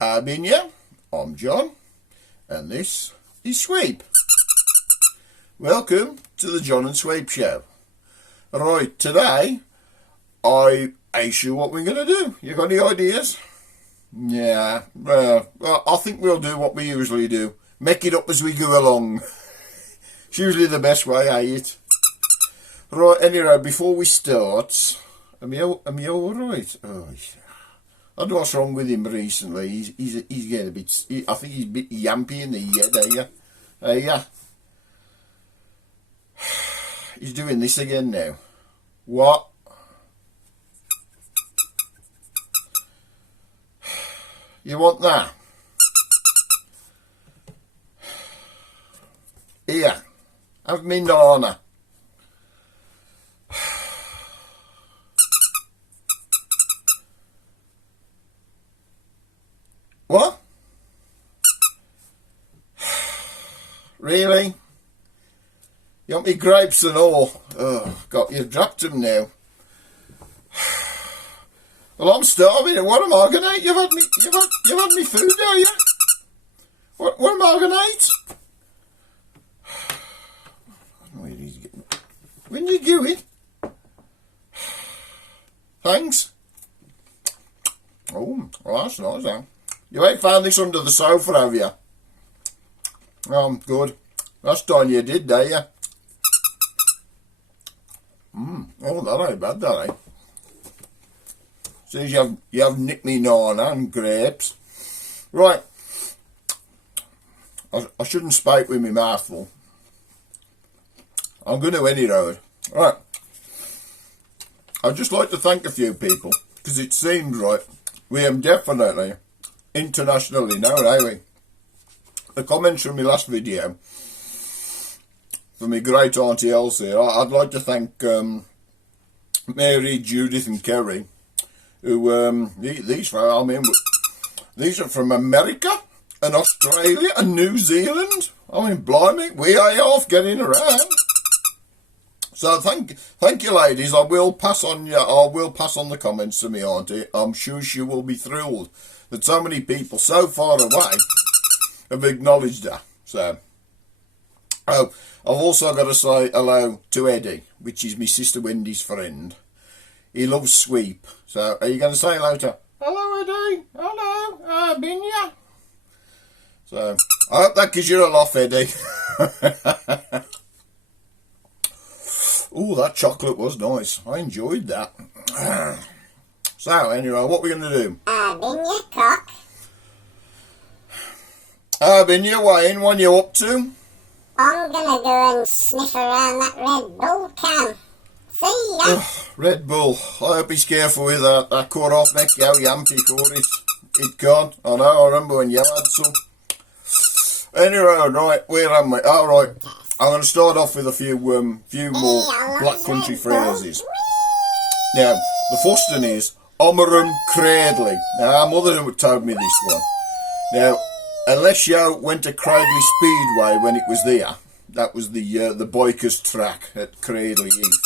been here. I'm John, and this is Sweep. Welcome to the John and Sweep Show. Right, today I ain't sure what we're going to do. You got any ideas? Yeah, well, I think we'll do what we usually do. Make it up as we go along. It's usually the best way, ain't it? Right, anyway, before we start, am I alright? Oh, I don't know what's wrong with him recently. He's getting a bit. I think he's a bit yampy in the head. Yeah. He's doing this again now. What? You want that? Here, have me nana. What? Really? You want me grapes and all? Oh, God, you've dropped them now. Well, I'm starving. What am I going to eat? You've had me food, are you? What am I going to eat? When you do it? Thanks. Oh, well, that's nice, huh? You ain't found this under the sofa, have you? Good. Last time you did, didn't you? Oh, that ain't bad, that ain't. Says you have nicked me nana and grapes. Right. I shouldn't speak with my mouth full. I'm going to any road. Right. I'd just like to thank a few people, because it seems right. We am definitely internationally known, ain't we? The comments from my last video, from my great auntie Elsie, I'd like to thank Mary, Judith and Kerry, who, these are from America and Australia and New Zealand. I mean, blimey, we are off getting around. So thank you, ladies. I will pass on the comments to me auntie. I'm sure she will be thrilled that so many people so far away have acknowledged her. So, I've also got to say hello to Eddie, which is my sister Wendy's friend. He loves Sweep. So, are you going to say hello to her? Hello, Eddie. Hello. I've been here. So, I hope that gives you a laugh, Eddie. Oh, that chocolate was nice. I enjoyed that. So, anyway, what are we going to do? Been your cock. Been your Wayne, what are you up to? I'm gonna go and sniff around that Red Bull can. See ya. Red Bull. I hope he's careful with that. That cut off neck, how yampy for it. It can't. I know, I remember when you had some. Anyway, right, where am I? Alright. I'm going to start off with a few more Black Country phrases. Now, the first one is Omerum Cradley. Now, our mother told me this one. Now, unless you went to Cradley Speedway when it was there, that was the bikers track at Cradley Heath.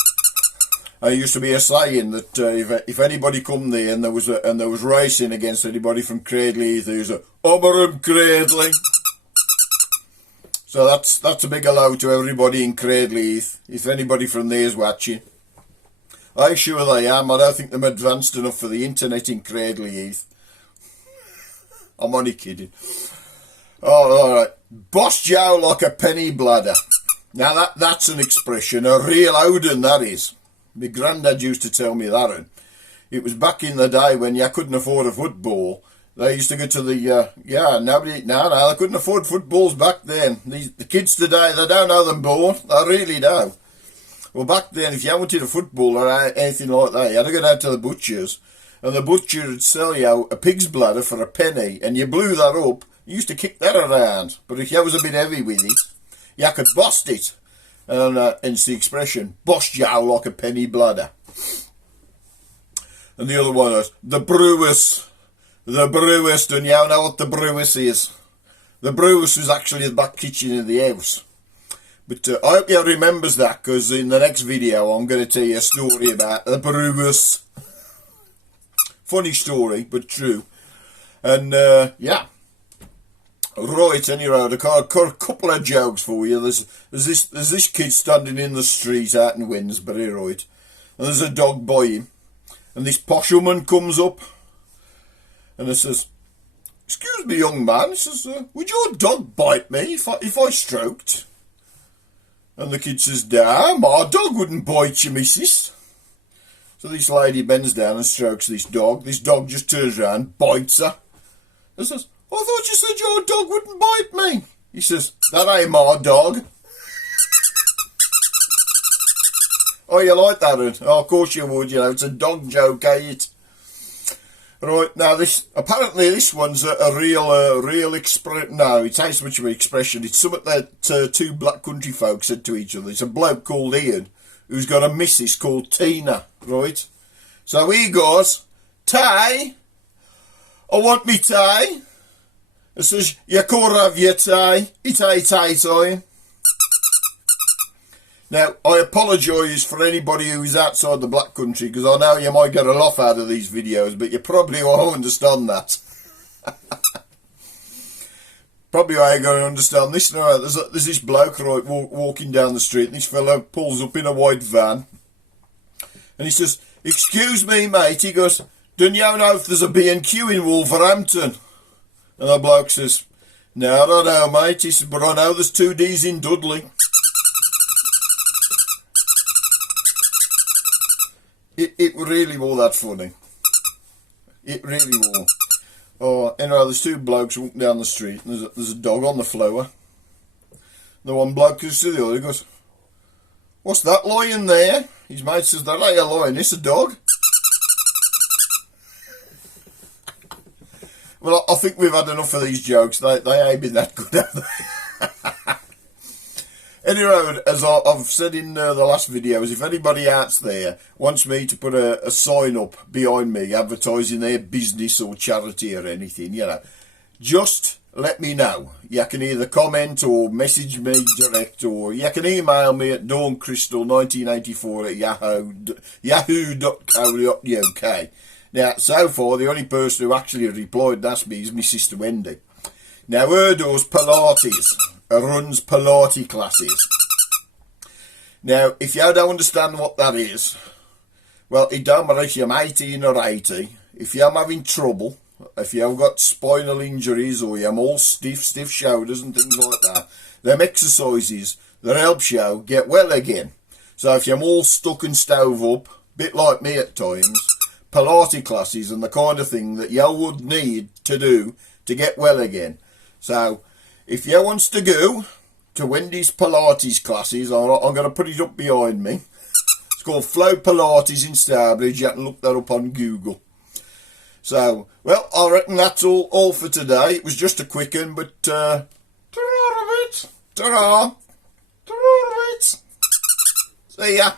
There used to be a saying that if anybody come there and there was racing against anybody from Cradley Heath, there was a Omerum Cradley. So that's a big hello to everybody in Cradley Heath, if anybody from there is watching. I'm sure they am. I don't think they're advanced enough for the internet in Cradley Heath. I'm only kidding. Oh, alright. Boss Joe like a penny bladder. Now that's an expression, a real Odin that is. My granddad used to tell me that one. It was back in the day when you couldn't afford a football. They used to go to the, they couldn't afford footballs back then. The kids today, they don't know them born. They really don't. Well, back then, if you wanted a football or anything like that, you had to go down to the butcher's, and the butcher would sell you a pig's bladder for a penny, and you blew that up. You used to kick that around. But if you was a bit heavy with it, you could bust it. And it's the expression, bust you like a penny bladder. And the other one is, the brewers. The brewers, don't you know what the brewers is? The brewers was actually the back kitchen in the house. But I hope you remembers that, because in the next video I'm going to tell you a story about the brewers. Funny story, but true. And, yeah. Right, anyway, I've got a couple of jokes for you. There's this kid standing in the street out in Wednesbury, right? And there's a dog by him. And this posh woman comes up and it says, "Excuse me, young man," he says, "would your dog bite me if I stroked?" And the kid says, "Nah, my dog wouldn't bite you, missus." So this lady bends down and strokes this dog. This dog just turns around, bites her, and says, "I thought you said your dog wouldn't bite me." He says, "That ain't my dog." Oh, you like that? Oh, of course you would, it's a dog joke, ain't it? Right, now apparently this one's a real expression. No, it ain't so much of an expression. It's something that two black country folk said to each other. It's a bloke called Ian who's got a missus called Tina, right? So he goes, "Tay, I want me Tay." It says, "You can't have your Tay. It's a Tay. Now, I apologise for anybody who's outside the black country, because I know you might get a laugh out of these videos, but you probably won't understand that. Probably I ain't going to understand this. No, there's this bloke, right, walking down the street, and this fellow pulls up in a white van, and he says, "Excuse me, mate," he goes, "don't you know if there's a B&Q in Wolverhampton?" And the bloke says, "No, I don't know, mate," he says, "but I know there's 2Ds in Dudley." It really was that funny. It really was. Oh, anyway, there's two blokes walking down the street, and there's a dog on the floor. The one bloke goes to the other, he goes, "What's that lying there?" His mate says, "That ain't a lion, it's a dog." Well, I think we've had enough of these jokes. They ain't been that good, have they? Anyway, as I've said in the last videos, if anybody out there wants me to put a sign up behind me advertising their business or charity or anything, just let me know. You can either comment or message me direct, or you can email me at dawncrystal1984 at yahoo.co.uk. Now, so far, the only person who actually replied and asked me is my sister Wendy. Now, her does Pilates. Runs Pilates classes. Now, if you don't understand what that is, well, it don't matter if you're 18 or 80. If you're having trouble, if you've got spinal injuries or you're all stiff shoulders and things like that, them exercises that helps you get well again. So if you're all stuck and stove up, bit like me at times, Pilates classes and the kind of thing that you would need to do to get well again. So, if you wants to go to Wendy's Pilates classes, I'm going to put it up behind me. It's called Flow Pilates in Starbridge. You can look that up on Google. So, well, I reckon that's all for today. It was just a quick one, but ta-ra a bit. Ta-ra. Ta-ra a bit. See ya.